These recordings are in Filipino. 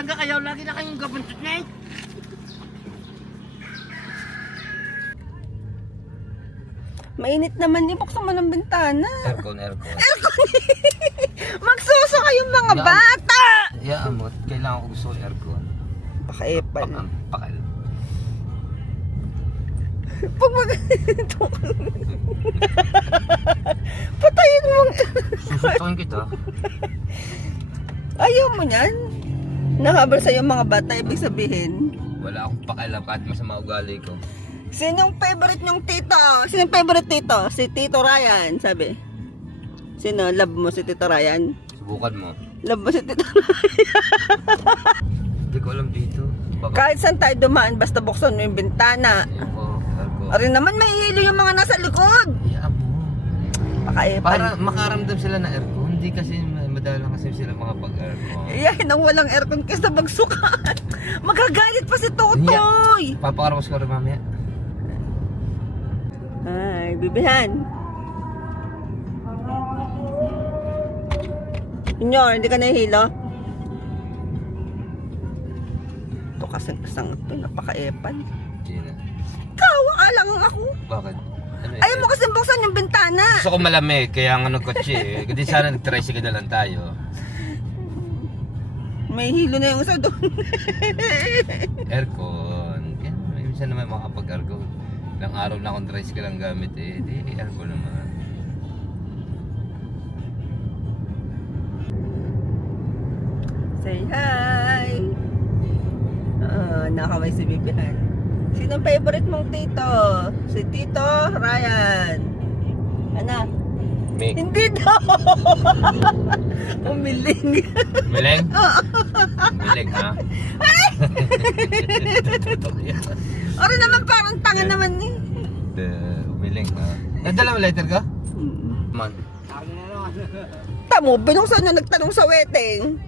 Saan ka kayo? Lagi na kayong gabuntot niya eh. Mainit naman niya. Buksan mo ng bintana. Aircon. Magsuso kayong mga Yan. bata! Amot. Kailangan ko gusto yung aircon. Pakaepal. Pakal. Pag patayin mo. Susuntukin kita. Ayaw mo niyan? Nakabal sa'yo mga bata, ibig sabihin. Wala akong pakialam kahit masama ugali ko. Sinong favorite niyong tito? Sinong favorite tito? Si Tito Ryan, sabi. Sino? Love mo si Tito Ryan? Subukan mo. Love mo si Tito Ryan? Hindi ko alam dito. Baka. Kahit saan tayo dumaan, basta buksan mo yung bintana. Aircon. Arin naman may hilo yung mga nasa likod. Mo. Pakaepal. Para makaramdam sila na aircon. Hindi kasi madalang kasi sila makapag-aircon. Yan, ang walang aircon kaysa magsukat. Magagalit pa si Totoy. Papakaramos ko rin mamaya. Ay, bibihan. Inyo, hindi ka nahihilo? Ito kasing isang ito, napaka-epal. Hindi na. Kawa lang ako. Bakit? Ano Ayaw mo kasi buksan yung bintana. Gusto ko malamig, kaya nga nagkotse eh. Hindi sana nag-tricycle na lang tayo. May hilo na yung isa doon. Aircon. Kaya minsan naman makapag-aircon. Ilang araw na akong tricycle ang gamit eh. Di aircon naman. Say hi. Nakaway si Bibihan. Sinong favorite mong tito? Si Tito Ryan. Ano? Mig. Hindi daw. Umiling. Mileg? Mileg ha? Ori naman parang tanga naman eh. Umiling ha? Nadala mo lighter ka? Man. Tamo, binuksan niya nagtanong sa wedding.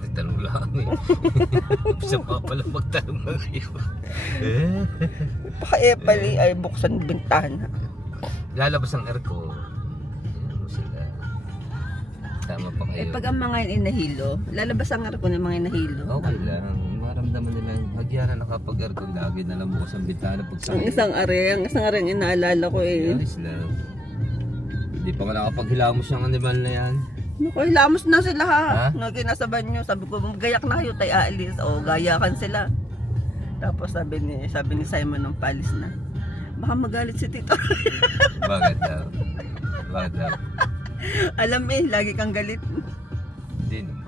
Nagtanong lang eh. Bisa pa pala magtanong na ngayon. Pakaepali ay buksan bintana. Lalabas ang aircon. Ayan mo sila. Tama pa kayo. Pag ang mga inahilo, lalabas ang arko ng mga inahilo. Okay lang. Maramdaman nila yung hagyara nakapag-aircon. Lagi na lang bukas ang bintana pag Ang isang are ang inaalala ko eh. Ayos lang. Hindi pa nga nakapaghilamos yung animal na yan. Naku, hilamos na sila ha. Ha? Nung kinasaban nyo, sabi ko, gayak na kayo tayo aalis. O, gayakan sila. Tapos sabi ni Simon nung palis na, baka magalit si Tito. Bakit daw? Bakit daw? Alam eh, lagi kang galit. Hindi naman.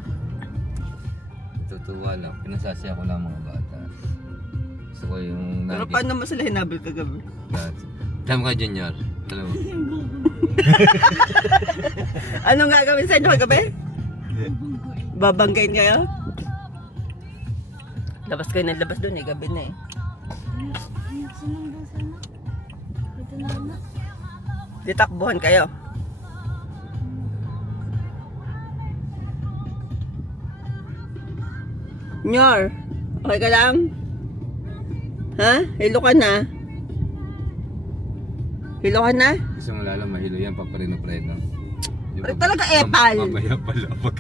Tutuwa lang. Pinasasaya ko lang mga bata. Gusto ko yung Pero paano mo sila hinabil kagabi? Tama ka, Junior. Alam mo. Anong gagawin sa inyo kagabi? Babanggain kayo? Labas kayo ng labas doon eh, gabi na eh. Ditakbuhan kayo. Nyor, okay ka lang? Ha? Hilo ka na? Hilo ka na? Gusto mo lalo mahilo yan, paparino-preno. Pero talaga epal. Mamaya pala pag...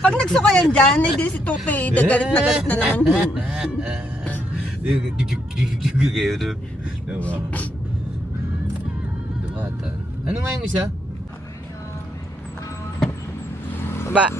Pag nagsuka yan dyan, hindi si Tutoy, galit na naman. Kayo no? Diba? Dukatan. Ano nga yung isa? Baba.